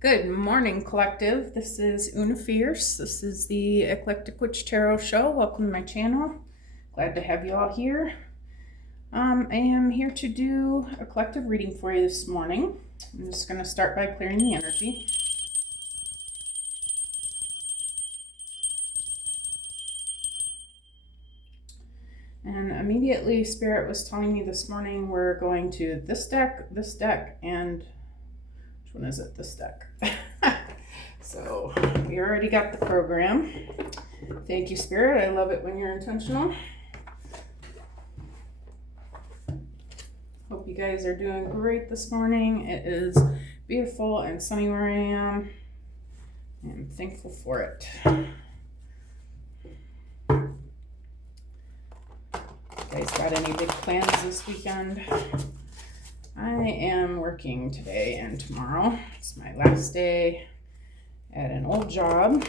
Good morning, collective. This is Una Fierce. This is the Eclectic Witch Tarot Show. Welcome to my channel. Glad to have you all here. I am here to do a collective reading for you this morning. I'm just going to start by clearing the energy. And immediately Spirit was telling me this morning we're going to this deck, and which one is it? This deck. So we already got the program. Thank you, Spirit. I love it when you're intentional. Hope you guys are doing great this morning. It is beautiful and sunny where I am. I'm thankful for it. You guys got any big plans this weekend? I am working today and tomorrow. It's my last day at an old job,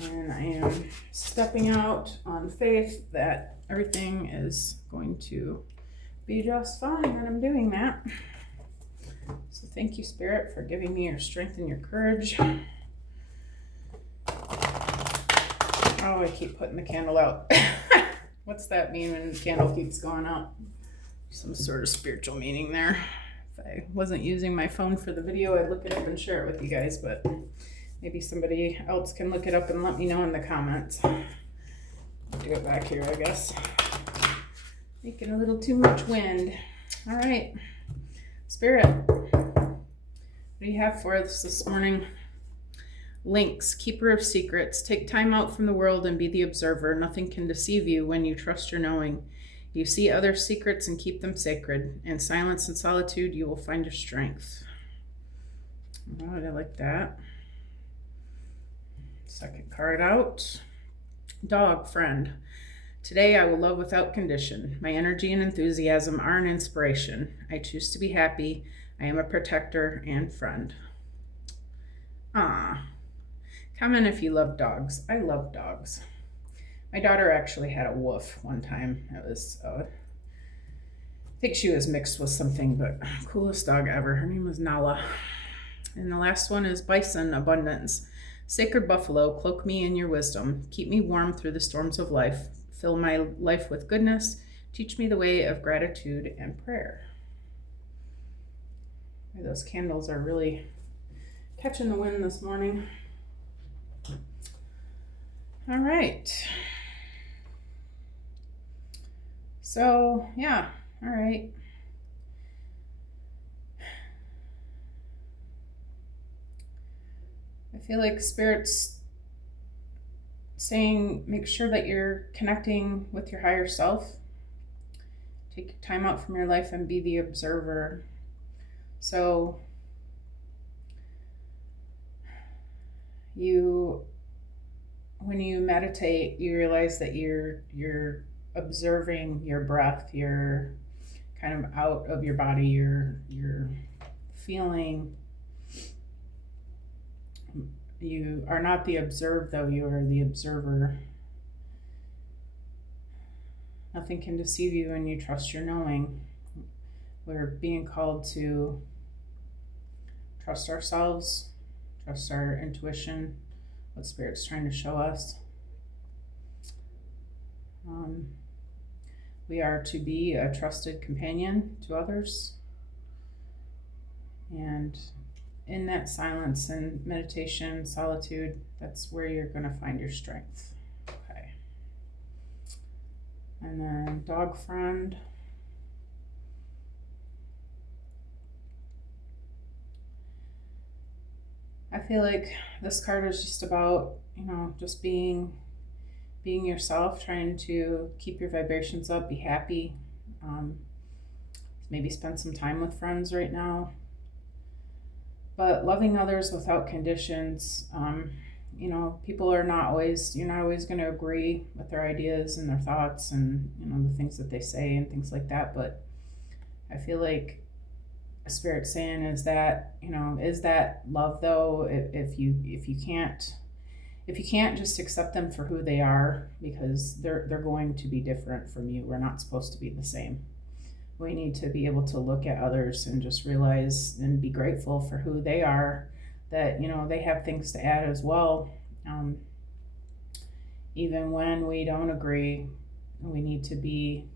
and I am stepping out on faith that everything is going to be just fine when I'm doing that. So thank you, Spirit, for giving me your strength and your courage. Oh, I keep putting the candle out. What's that mean when the candle keeps going out? Some sort of spiritual meaning there. If I wasn't using my phone for the video, I'd look it up and share it with you guys, but maybe somebody else can look it up and let me know in the comments. I'll do it back here, I guess. Making a little too much wind. All right, Spirit, what do you have for us this morning? Lynx, keeper of secrets. Take time out from the world and be the observer. Nothing can deceive you when you trust your knowing. You see other secrets and keep them sacred. In silence and solitude, you will find your strength. Oh, I like that. Second card out. Dog friend. Today I will love without condition. My energy and enthusiasm are an inspiration. I choose to be happy. I am a protector and friend. Comment if you love dogs. I love dogs. My daughter actually had a wolf one time. It was, I think she was mixed with something, but coolest dog ever. Her name was Nala. And the last one is Bison, abundance. Sacred buffalo, cloak me in your wisdom. Keep me warm through the storms of life. Fill my life with goodness. Teach me the way of gratitude and prayer. Those candles are really catching the wind this morning. All right. So, yeah, all right. I feel like Spirit's saying make sure that you're connecting with your higher self. Take time out from your life and be the observer. So, when you meditate, you realize that you're observing your breath. You're kind of out of your body. You're feeling. You are not the observed, though. You are the observer. Nothing can deceive you when you trust your knowing. We're being called to trust ourselves, trust our intuition, what Spirit's trying to show us. We are to be a trusted companion to others. And in that silence and meditation, solitude, that's where you're going to find your strength. Okay. And then dog friend. I feel like this card is just about, just being yourself, trying to keep your vibrations up, be happy. Maybe spend some time with friends right now. But loving others without conditions. People are not always, you're not always going to agree with their ideas and their thoughts and, the things that they say and things like that. But I feel like a Spirit saying is that love though? If you can't just accept them for who they are, because they're going to be different from you. We're not supposed to be the same. we need to be able to look at others and just realize and be grateful for who they are, that, they have things to add as well. Even when we don't agree, we need to be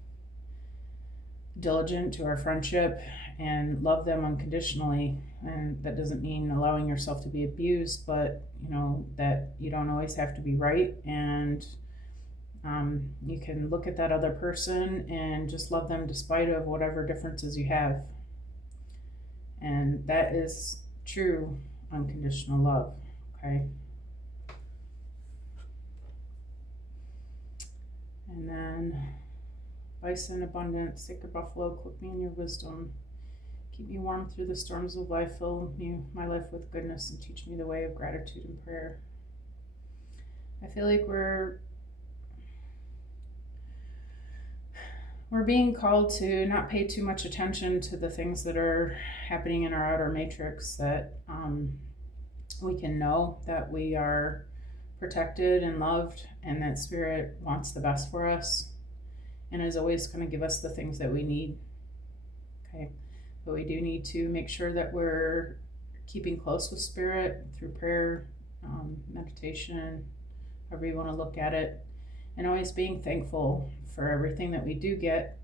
diligent to our friendship and love them unconditionally. And that doesn't mean allowing yourself to be abused, but that you don't always have to be right. And you can look at that other person and just love them despite of whatever differences you have. And that is true unconditional love. Okay. And then bison abundance, sacred buffalo, cloak me in your wisdom. Keep me warm through the storms of life. Fill my life with goodness and teach me the way of gratitude and prayer. I feel like we're being called to not pay too much attention to the things that are happening in our outer matrix, that we can know that we are protected and loved, and that Spirit wants the best for us and is always going to give us the things that we need. Okay, but we do need to make sure that we're keeping close with Spirit through prayer, meditation, however you want to look at it, and always being thankful for everything that we do get,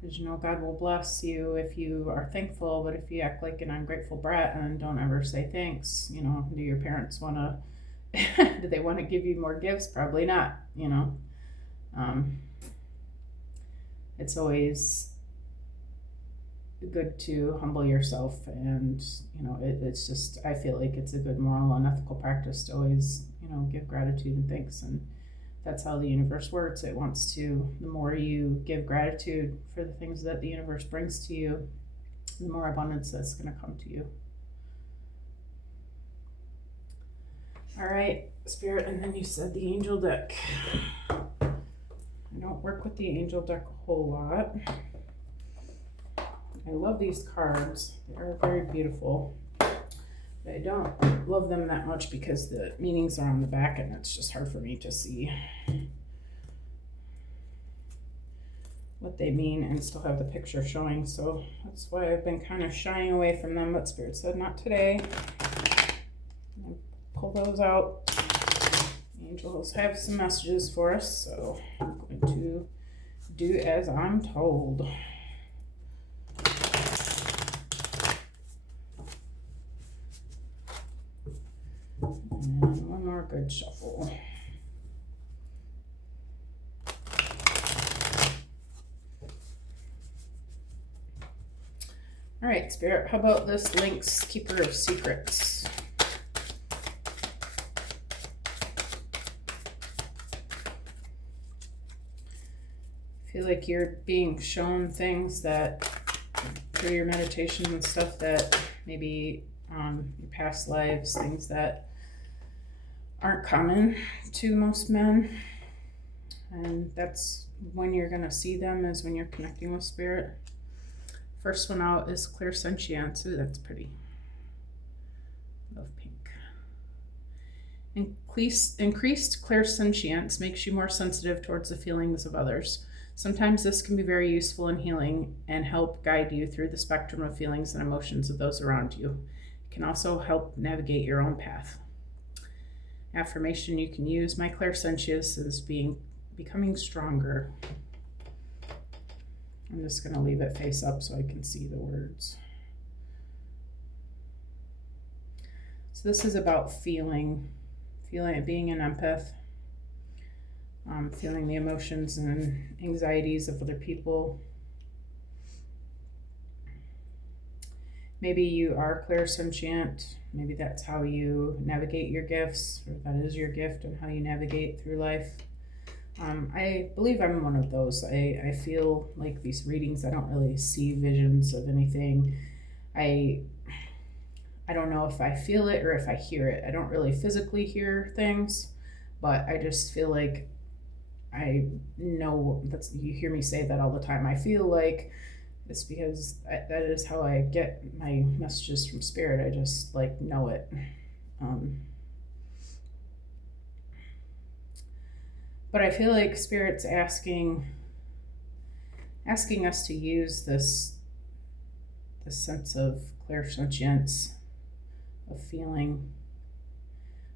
because God will bless you if you are thankful. But if you act like an ungrateful brat and don't ever say thanks, do your parents want to do they want to give you more gifts? Probably not. It's always good to humble yourself, and it's just, I feel like it's a good moral and ethical practice to always give gratitude and thanks. And that's how the universe works. It wants to, the more you give gratitude for the things that the universe brings to you, the more abundance that's going to come to you. All right, Spirit, and then you said the angel deck. I don't work with the angel deck a whole lot. I love these cards. They're very beautiful. But I don't love them that much because the meanings are on the back and it's just hard for me to see what they mean and still have the picture showing. So that's why I've been kind of shying away from them, but Spirit said not today. Pull those out. The angels have some messages for us, so I'm going to do as I'm told. And one more good shuffle. All right, Spirit, how about this Lynx, Keeper of Secrets? I feel like you're being shown things that through your meditations and stuff that maybe your past lives, things that aren't common to most men. And that's when you're going to see them, is when you're connecting with Spirit. First one out is clairsentience. Ooh, that's pretty. Love pink. Increased clairsentience makes you more sensitive towards the feelings of others. Sometimes this can be very useful in healing and help guide you through the spectrum of feelings and emotions of those around you. It can also help navigate your own path. Affirmation you can use: my clairsentience is becoming stronger. I'm just going to leave it face up so I can see the words. So this is about feeling it, being an empath, feeling the emotions and anxieties of other people. Maybe you are clairsentient. Maybe that's how you navigate your gifts, or that is your gift and how you navigate through life. I believe I'm one of those. I feel like these readings, I don't really see visions of anything. I don't know if I feel it or if I hear it. I don't really physically hear things, but I just feel like I know. You hear me say that all the time. I feel like it's because that is how I get my messages from Spirit. I just know it. But I feel like Spirit's asking asking us to use this sense of clairsentience, of feeling,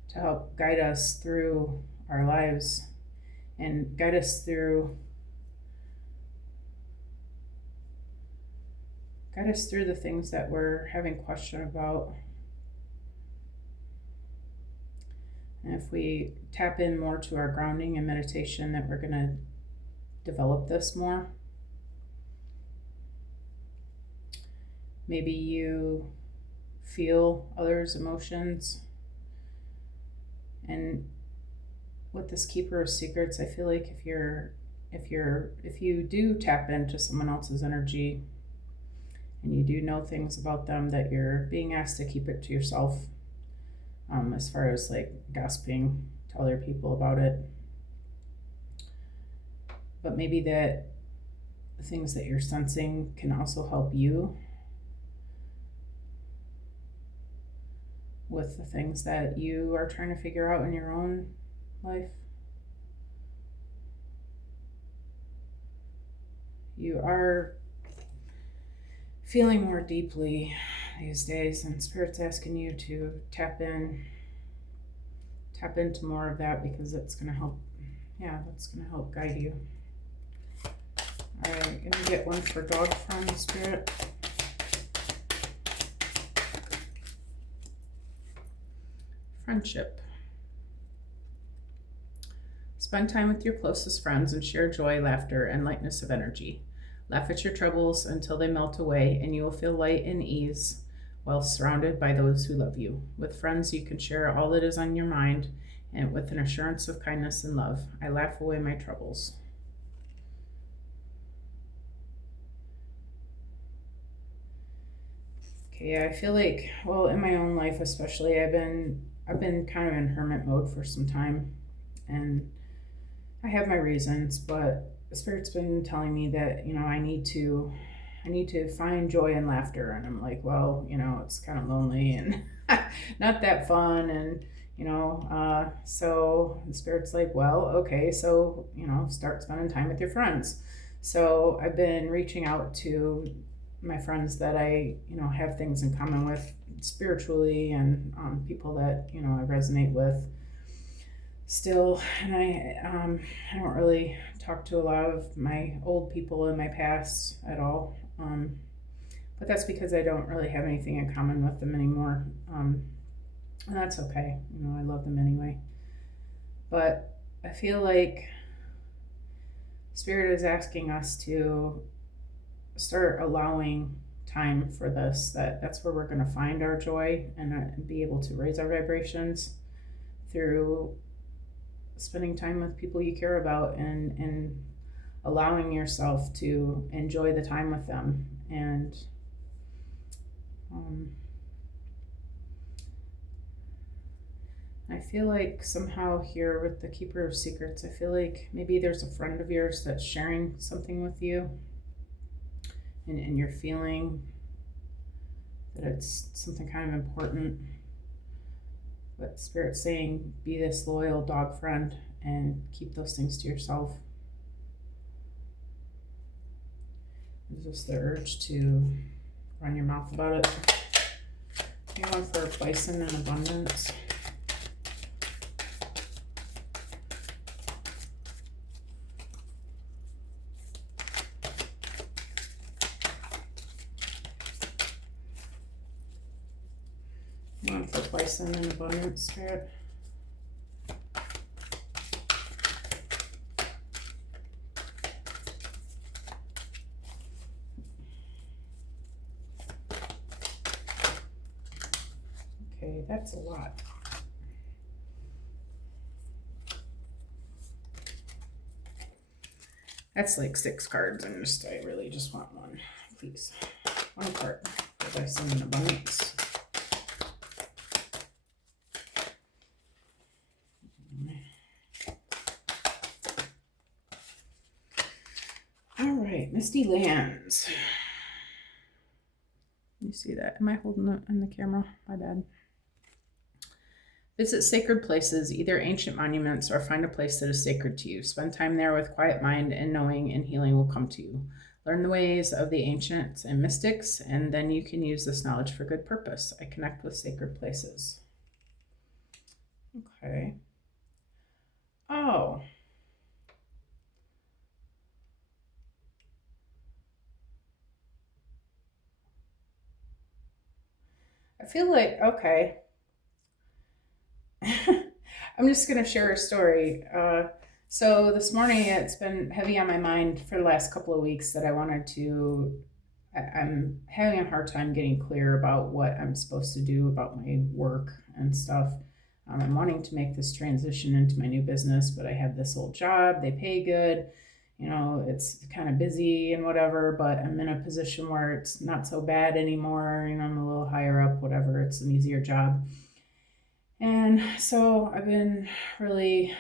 to help guide us through our lives and guide us through the things that we're having question about. And if we tap in more to our grounding and meditation, that we're going to develop this more. Maybe you feel others' emotions. And with this Keeper of Secrets, I feel like if you do tap into someone else's energy and you do know things about them, that you're being asked to keep it to yourself, as far as like gossiping to other people about it. But maybe that the things that you're sensing can also help you with the things that you are trying to figure out in your own life. You are feeling more deeply these days, and Spirit's asking you to tap into more of that, because it's going to help. Yeah, that's going to help guide you. All right, gonna get one for dog friend, Spirit. Friendship. Spend time with your closest friends and share joy, laughter, and lightness of energy. Laugh at your troubles until they melt away, and you will feel light and ease while surrounded by those who love you. With friends, you can share all that is on your mind, and with an assurance of kindness and love. I laugh away my troubles. Okay, I feel like, well, in my own life especially, I've been kind of in hermit mode for some time, and I have my reasons, but the Spirit's been telling me that, I need to find joy and laughter. And I'm like, well, it's kind of lonely and not that fun. And, so the Spirit's like, well, okay, so, start spending time with your friends. So I've been reaching out to my friends that I, have things in common with spiritually, and people that, I resonate with still. And I don't really talk to a lot of my old people in my past at all. But that's because I don't really have anything in common with them anymore. And that's okay. I love them anyway. But I feel like Spirit is asking us to start allowing time for this, that's where we're going to find our joy and be able to raise our vibrations through spending time with people you care about, and allowing yourself to enjoy the time with them. And I feel like somehow here with the Keeper of Secrets, I feel like maybe there's a friend of yours that's sharing something with you, and you're feeling that it's something kind of important. But Spirit's saying, be this loyal dog friend and keep those things to yourself. There's just the urge to run your mouth about it. You want for bison and abundance. One for bison and abundance, Spirit. Okay, that's a lot. That's like 6 cards, and I really just want one, please. One card for bison and abundance. Misty Lands. You see that? Am I holding it in the camera? My bad. Visit sacred places, either ancient monuments, or find a place that is sacred to you. Spend time there with quiet mind, and knowing and healing will come to you. Learn the ways of the ancients and mystics, and then you can use this knowledge for good purpose. I connect with sacred places. Okay. Oh. I feel like, okay. I'm just going to share a story. So this morning, it's been heavy on my mind for the last couple of weeks that I wanted to. I'm having a hard time getting clear about what I'm supposed to do about my work and stuff. I'm wanting to make this transition into my new business, but I have this old job. They pay good. You know, it's kind of busy and whatever, but I'm in a position where it's not so bad anymore. You know, I'm a little higher up, whatever. It's an easier job. And so I've been really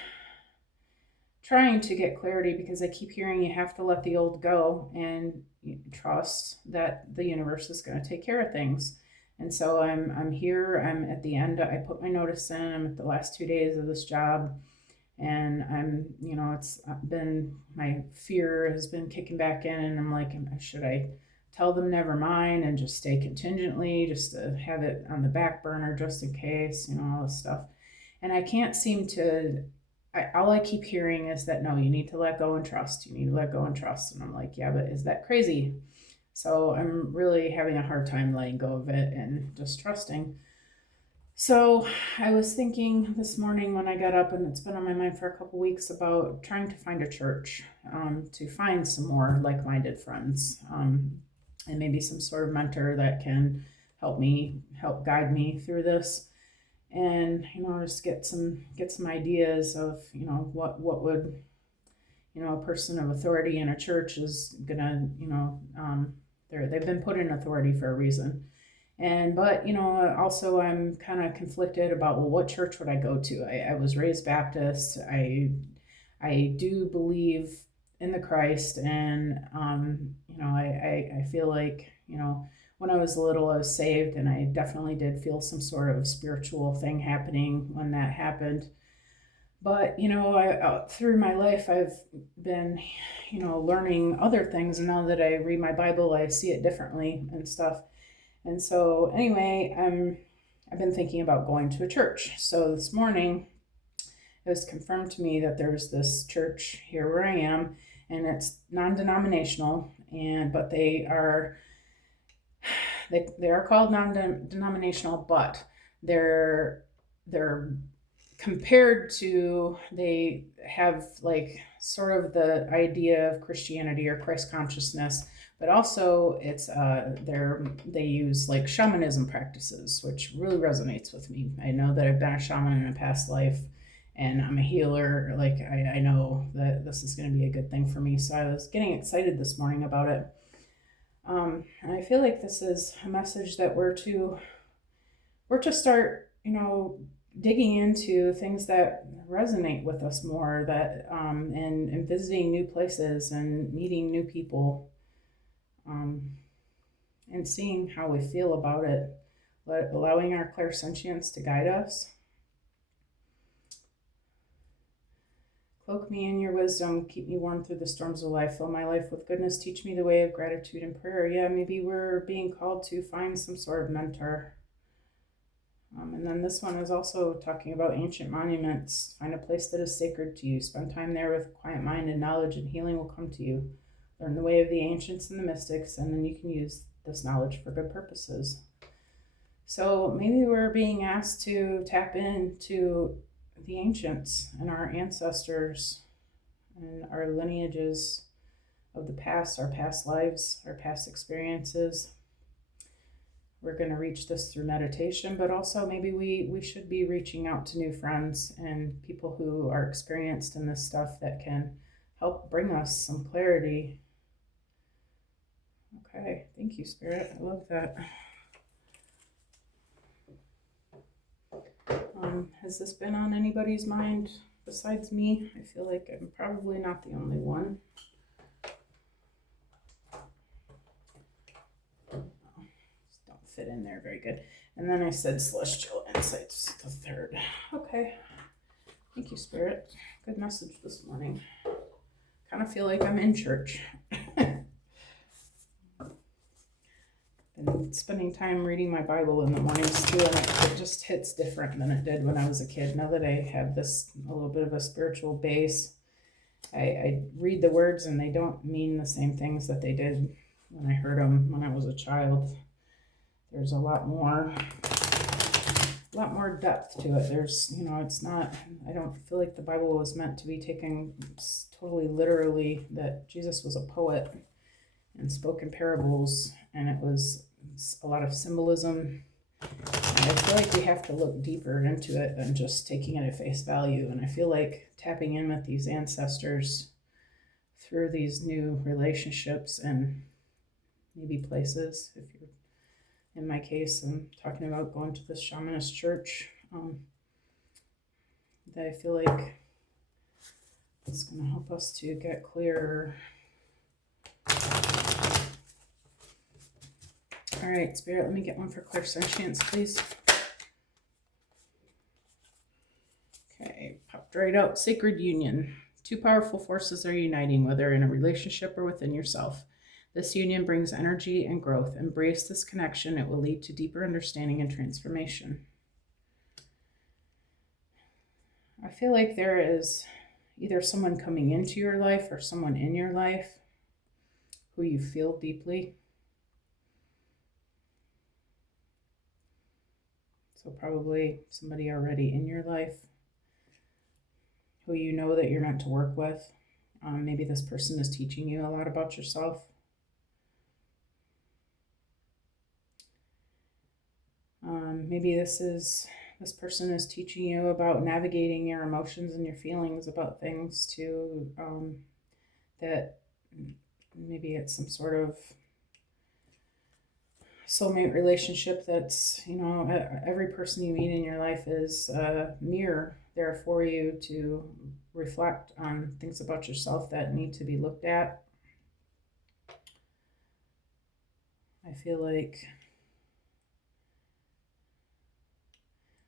trying to get clarity because I keep hearing you have to let the old go and trust that the universe is going to take care of things. And so I'm here. I'm at the end. I put my notice in. I'm at the last 2 days of this job, and it's been, my fear has been kicking back in, and I'm like, should I tell them never mind and just stay contingently, just to have it on the back burner just in case, all this stuff. And I can't seem to. All I keep hearing is that no, you need to let go and trust. You need to let go and trust. And I'm like, yeah, but is that crazy? So I'm really having a hard time letting go of it and just trusting. So I was thinking this morning when I got up, and it's been on my mind for a couple weeks, about trying to find a church, to find some more like-minded friends, and maybe some sort of mentor that can help guide me through this. And just get some ideas of what would a person of authority in a church is gonna they've been put in authority for a reason. But also I'm kind of conflicted about, well, what church would I go to? I was raised Baptist. I do believe in the Christ, and I feel like when I was little, I was saved, and I definitely did feel some sort of spiritual thing happening when that happened. But through my life, I've been learning other things, and now that I read my Bible, I see it differently and stuff. And so anyway, I've been thinking about going to a church. So this morning, it was confirmed to me that there's this church here where I am, and it's non-denominational, but they are called non-denominational, but they're compared to, they have like sort of the idea of Christianity or Christ consciousness, but also it's they use like shamanism practices, which really resonates with me. I know that I've been a shaman in a past life, and I'm a healer. Like I know that this is going to be a good thing for me. So I was getting excited this morning about it. And I feel like this is a message that we're to start, digging into things that resonate with us more, that and visiting new places and meeting new people, and seeing how we feel about it, allowing our clairsentience to guide us. Cloak me in your wisdom, keep me warm through the storms of life, fill my life with goodness, teach me the way of gratitude and prayer. Yeah, maybe we're being called to find some sort of mentor. And then this one is also talking about ancient monuments. Find a place that is sacred to you. Spend time there with a quiet mind, and knowledge and healing will come to you. Learn the way of the ancients and the mystics, and then you can use this knowledge for good purposes. So maybe we're being asked to tap into the ancients and our ancestors and our lineages of the past, our past lives, our past experiences. We're going to reach this through meditation, but also maybe we should be reaching out to new friends and people who are experienced in this stuff that can help bring us some clarity. Okay, thank you, Spirit. I love that. Has this been on anybody's mind besides me? I feel like I'm probably not the only one. Just don't fit in there very good. And then I said celestial insights, the third. Okay. Thank you, Spirit. Good message this morning. Kind of feel like I'm in church. been spending time reading my Bible in the mornings too, and it just hits different than it did when I was a kid. Now that I have this a little bit of a spiritual base, I read the words and they don't mean the same things that they did when I heard them when I was a child. There's a lot more depth to it. There's, it's not, I don't feel like the Bible was meant to be taken totally literally, that Jesus was a poet and spoke in parables, and it was a lot of symbolism. And I feel like we have to look deeper into it than just taking it at face value. And I feel like tapping in with these ancestors through these new relationships and maybe places, if you're, in my case, I'm talking about going to this shamanist church, that I feel like it's going to help us to get clearer. All right, Spirit, let me get one for clairsentience, please. Okay, popped right out. Sacred union. Two powerful forces are uniting, whether in a relationship or within yourself. This union brings energy and growth. Embrace this connection. It will lead to deeper understanding and transformation. I feel like there is either someone coming into your life or someone in your life who you feel deeply. So probably somebody already in your life who you know that you're meant to work with. Maybe this person is teaching you a lot about yourself. Maybe this person is teaching you about navigating your emotions and your feelings about things too, that maybe it's some sort of soulmate relationship that's, every person you meet in your life is a mirror there for you to reflect on things about yourself that need to be looked at. I feel like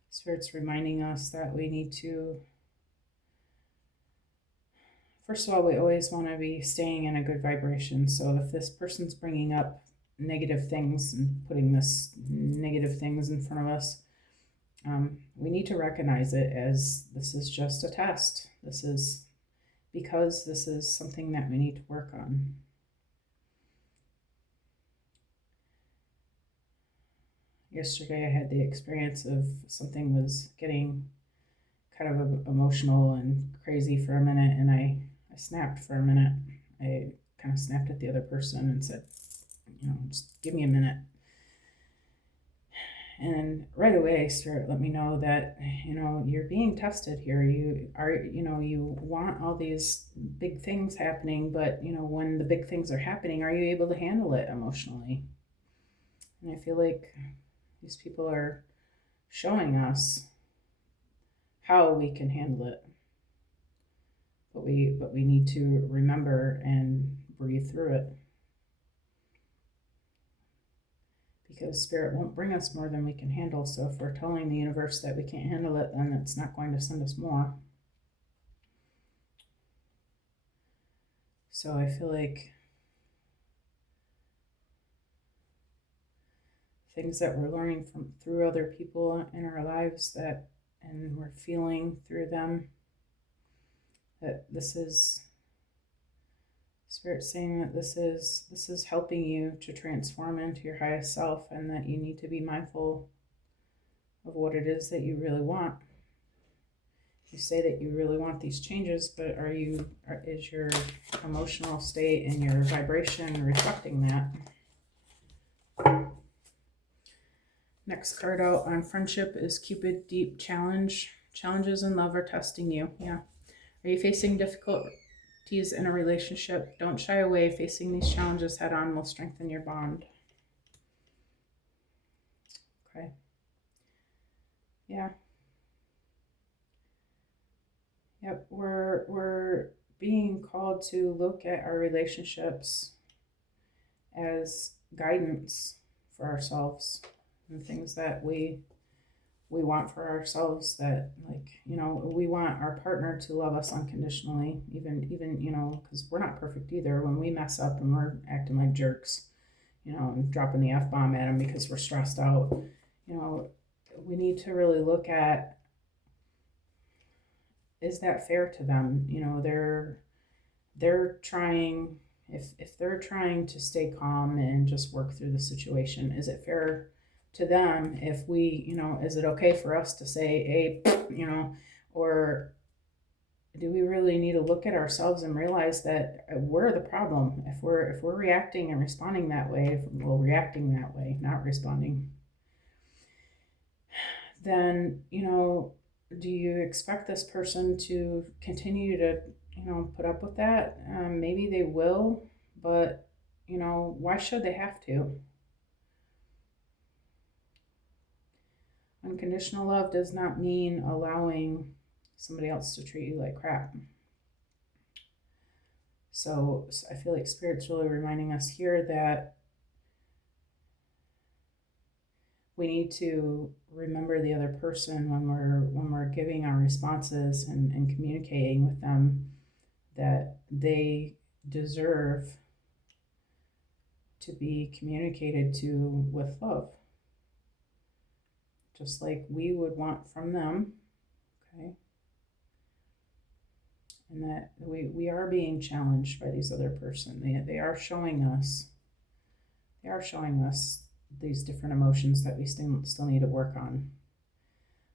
Spirit's reminding us that we need to, first of all, we always want to be staying in a good vibration. So if this person's bringing up negative things and putting this negative things in front of us, we need to recognize it as this is just a test. This is because this is something that we need to work on. Yesterday I had the experience of something was getting kind of emotional and crazy for a minute, and I snapped for a minute. I kind of snapped at the other person and said, just give me a minute. And right away, Spirit let me know that, you're being tested here. You are, you want all these big things happening, but, when the big things are happening, are you able to handle it emotionally? And I feel like these people are showing us how we can handle it. But we need to remember and breathe through it. Because Spirit won't bring us more than we can handle. So if we're telling the universe that we can't handle it, then it's not going to send us more. So I feel like things that we're learning through other people in our lives, and we're feeling through them, that this is Spirit saying that this is helping you to transform into your highest self, and that you need to be mindful of what it is that you really want. You say that you really want these changes, but is your emotional state and your vibration reflecting that? Next card out on friendship is Cupid Deep Challenge. Challenges in love are testing you. Yeah. Are you facing difficulties in a relationship? Don't shy away. Facing these challenges head on will strengthen your bond. Okay. Yeah. Yep. We're being called to look at our relationships as guidance for ourselves and things that we want for ourselves, that we want our partner to love us unconditionally, even because we're not perfect either. When we mess up and we're acting like jerks, and dropping the F-bomb at them because we're stressed out. We need to really look at, is that fair to them? They're trying, if they're trying to stay calm and just work through the situation, is it fair to them if we, is it okay for us to say, hey, or do we really need to look at ourselves and realize that we're the problem? If we're reacting and responding that way, reacting that way, not responding, then, do you expect this person to continue to, put up with that? Maybe they will, but, why should they have to? Unconditional love does not mean allowing somebody else to treat you like crap. So I feel like Spirit's really reminding us here that we need to remember the other person when we're giving our responses and communicating with them, that they deserve to be communicated to with love, just like we would want from them. Okay. And that we are being challenged by these other person. They are showing us these different emotions that we still need to work on.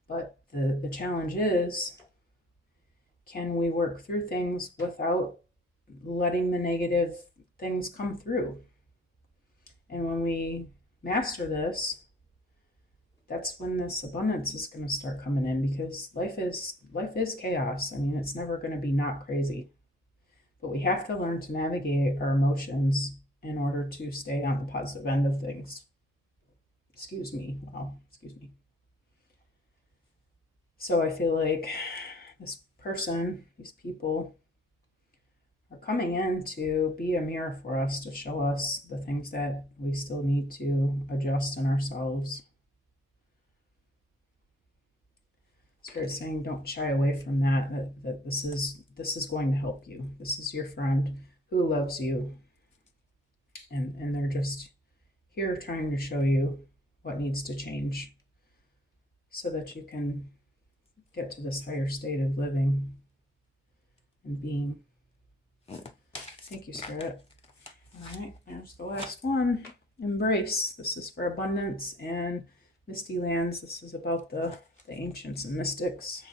But the challenge is, can we work through things without letting the negative things come through? And when we master this, that's when this abundance is going to start coming in, because life is chaos. I mean, it's never going to be not crazy, but we have to learn to navigate our emotions in order to stay on the positive end of things. Excuse me. So I feel like this person, these people, are coming in to be a mirror for us, to show us the things that we still need to adjust in ourselves. Spirit saying, don't shy away from that this is going to help you. This is your friend who loves you, and they're just here trying to show you what needs to change so that you can get to this higher state of living and being. Thank you, Spirit. All right, there's the last one. Embrace. This is for abundance and Misty Lands. This is about the ancients and mystics.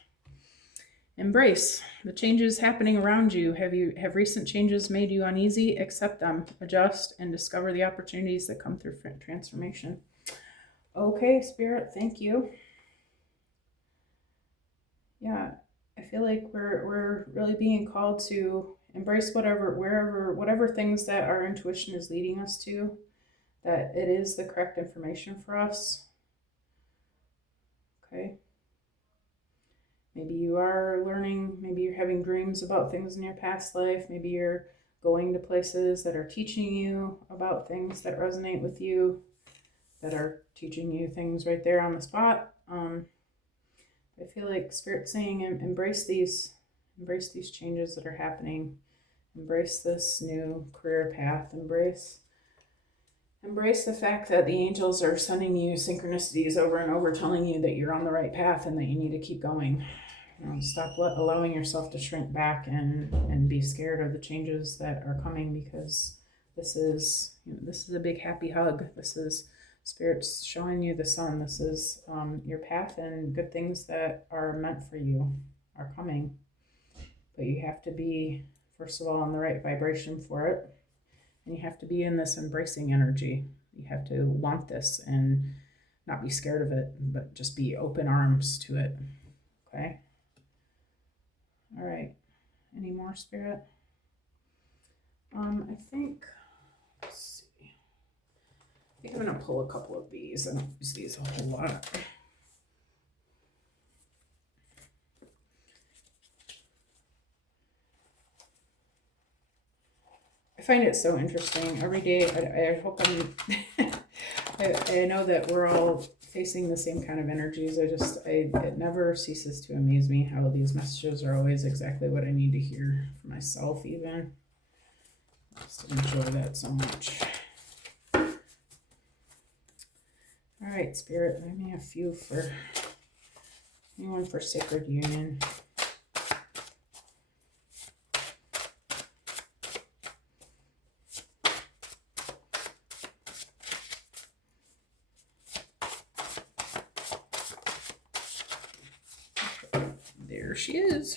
Embrace the changes happening around you. Have recent changes made you uneasy? Accept them, adjust, and discover the opportunities that come through transformation. Okay, Spirit, thank you. Yeah, I feel like we're really being called to embrace whatever things that our intuition is leading us to, that it is the correct information for us. Okay. Maybe you are learning, maybe you're having dreams about things in your past life. Maybe you're going to places that are teaching you about things that resonate with you, that are teaching you things right there on the spot. I feel like Spirit's saying, embrace these changes that are happening. Embrace this new career path. Embrace the fact that the angels are sending you synchronicities over and over, telling you that you're on the right path and that you need to keep going. Stop allowing yourself to shrink back and be scared of the changes that are coming, because this is a big happy hug. This is Spirit's showing you the sun. This is your path, and good things that are meant for you are coming. But you have to be, first of all, on the right vibration for it. And you have to be in this embracing energy. You have to want this and not be scared of it, but just be open arms to it. Okay? All right. Any more, Spirit? I think, let's see. I think I'm going to pull a couple of these. I don't use these a whole lot. I find it so interesting. Every day, I hope I know that we're all facing the same kind of energies. It never ceases to amaze me how these messages are always exactly what I need to hear for myself, even. I just enjoy that so much. All right, Spirit, let me have a few for anyone for Sacred Union. There she is.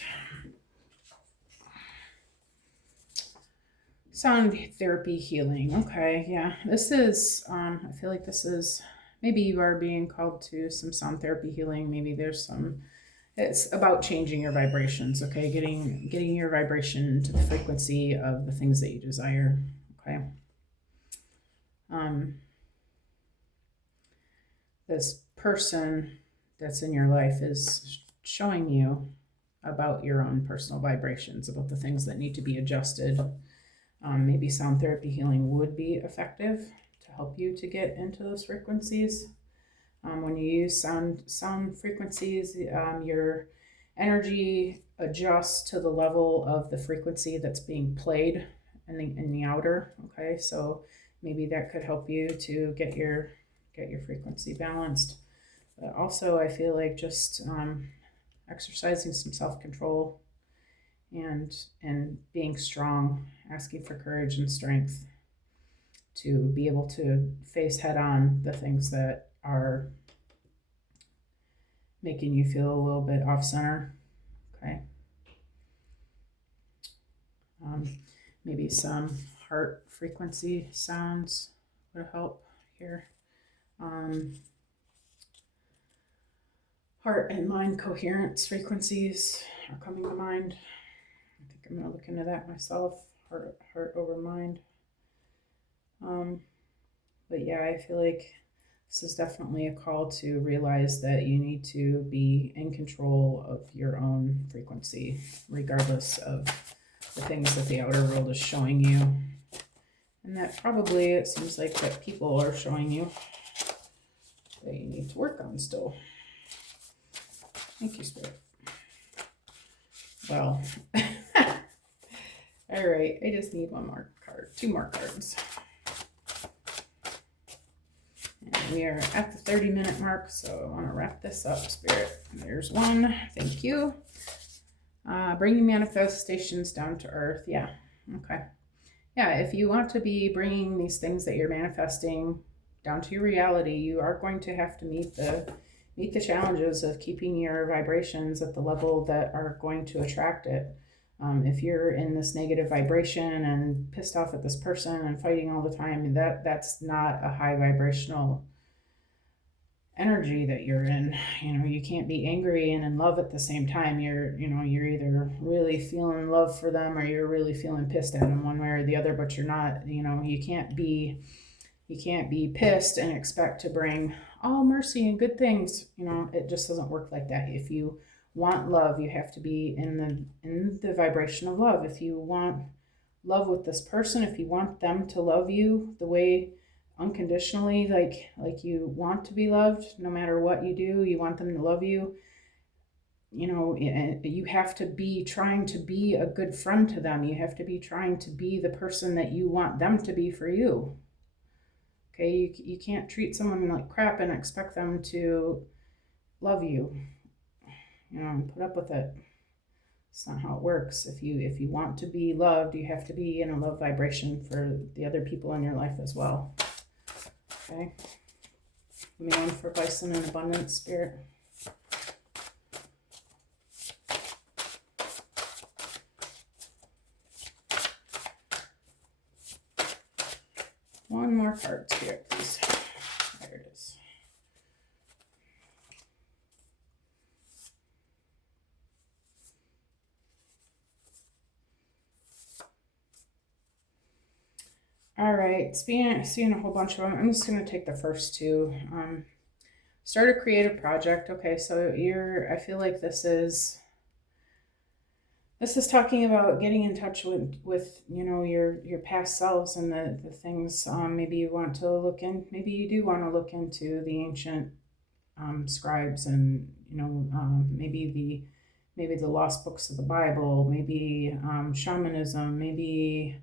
Sound therapy healing. Okay, yeah. This is, I feel like this is, maybe you are being called to some sound therapy healing. Maybe there's some, it's about changing your vibrations, okay? Getting your vibration to the frequency of the things that you desire, okay? This person that's in your life is showing you about your own personal vibrations, about the things that need to be adjusted. Maybe sound therapy healing would be effective to help you to get into those frequencies. When you use sound frequencies, your energy adjusts to the level of the frequency that's being played in the outer. Okay, so maybe that could help you to get your frequency balanced. But also, I feel like just exercising some self-control and being strong, asking for courage and strength to be able to face head on the things that are making you feel a little bit off center. Okay. Maybe some heart frequency sounds would help here. Heart and mind coherence frequencies are coming to mind. I think I'm gonna look into that myself. Heart over mind. But yeah, I feel like this is definitely a call to realize that you need to be in control of your own frequency, regardless of the things that the outer world is showing you. And that probably, it seems like that people are showing you that you need to work on still. Thank you, Spirit. Well, all right, I just need one more card, two more cards. And we are at the 30-minute mark, so I want to wrap this up, Spirit. There's one. Thank you. Bringing manifestations down to earth. Yeah, okay. Yeah, if you want to be bringing these things that you're manifesting down to your reality, you are going to have to meet the challenges of keeping your vibrations at the level that are going to attract it. If you're in this negative vibration and pissed off at this person and fighting all the time, that's not a high vibrational energy that you're in. You can't be angry and in love at the same time. You're either really feeling love for them or you're really feeling pissed at them, one way or the other, but you're not, you can't be pissed and expect to bring all mercy and good things. It just doesn't work like that. If you want love, you have to be in the vibration of love. If you want love with this person, if you want them to love you the way unconditionally, like you want to be loved, no matter what you do, you want them to love you, you have to be trying to be a good friend to them. You have to be trying to be the person that you want them to be for you. Okay, you can't treat someone like crap and expect them to love you, and put up with it. It's not how it works. If you want to be loved, you have to be in a love vibration for the other people in your life as well. Okay. Give me one for Bison and Abundance, Spirit. One more card, Spirit, please. There it is. All right, seeing a whole bunch of them. I'm just going to take the first two. Start a creative project. Okay, so I feel like this is talking about getting in touch with your past selves and the things. Maybe you want to look in. Maybe you do want to look into the ancient scribes and maybe the lost books of the Bible. Maybe shamanism. Maybe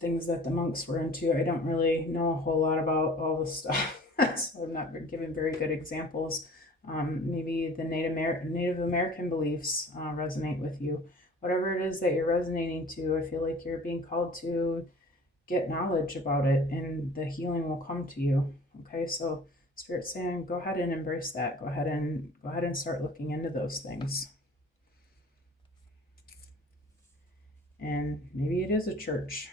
things that the monks were into. I don't really know a whole lot about all the stuff, so I'm not giving very good examples. Maybe the Native American beliefs resonate with you. Whatever it is that you're resonating to, I feel like you're being called to get knowledge about it, and the healing will come to you. Okay, so Spirit's saying, go ahead and embrace that. Go ahead and start looking into those things. And maybe it is a church,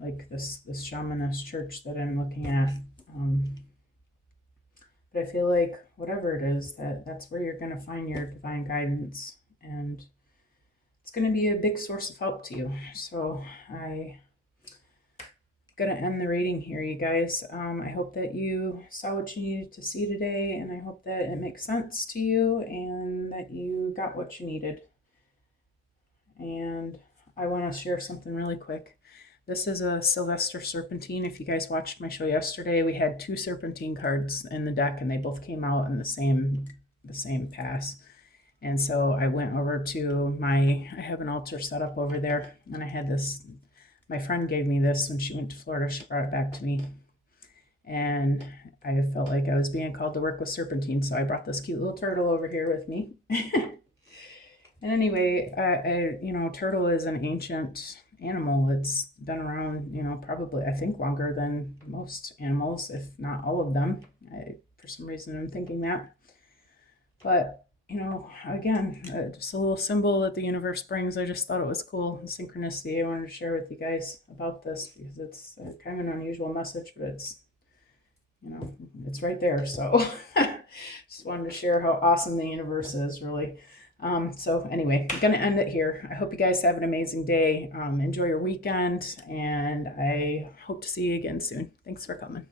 like this shamanist church that I'm looking at. But I feel like whatever it is, that's where you're going to find your divine guidance, and it's going to be a big source of help to you. So I'm going to end the reading here, you guys. I hope that you saw what you needed to see today, and I hope that it makes sense to you and that you got what you needed. And I want to share something really quick. This is a Sylvester Serpentine. If you guys watched my show yesterday, we had 2 Serpentine cards in the deck, and they both came out in the same pass. And so I went over to I have an altar set up over there, and I had this, my friend gave me this when she went to Florida. She brought it back to me, and I felt like I was being called to work with Serpentine, so I brought this cute little turtle over here with me. And anyway, turtle is an ancient animal. It's been around, probably, I think, longer than most animals, if not all of them. For some reason, I'm thinking that. But, again, just a little symbol that the universe brings. I just thought it was cool. Synchronicity. I wanted to share with you guys about this because it's kind of an unusual message, but it's, it's right there. So just wanted to share how awesome the universe is, really. So anyway, I'm going to end it here. I hope you guys have an amazing day. Enjoy your weekend, and I hope to see you again soon. Thanks for coming.